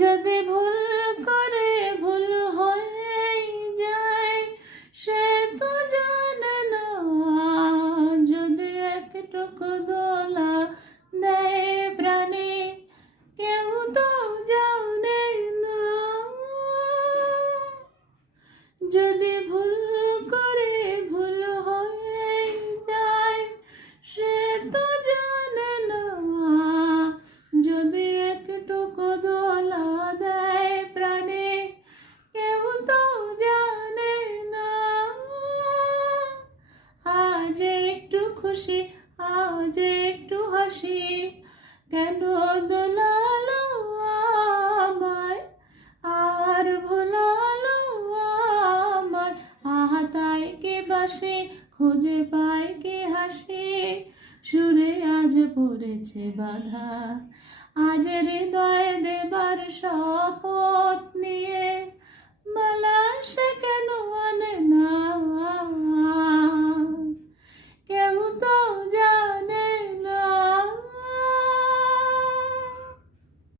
যদি ভুল করে ভুল হয়ে যায় সে তো জানে না, যদি একটুকু দোলা দেয় প্রাণে কেউ তো জানে না। যদি ভুল করে ভুল হয়ে যায় সে তো জানে না, যদি একটুকু দোলা দেয় প্রাণে কেউ তো জানে না। আজ একটু খুশি আজ একটু হাসি, কেন দোলালো আমায় আর ভোলালো আমায়। তাই কে বাসে খুঁজে পায় কে হাসি, সুরে আজ পড়েছে বাধা। আজ হৃদয় দেবার শপথ নিয়ে মালা সে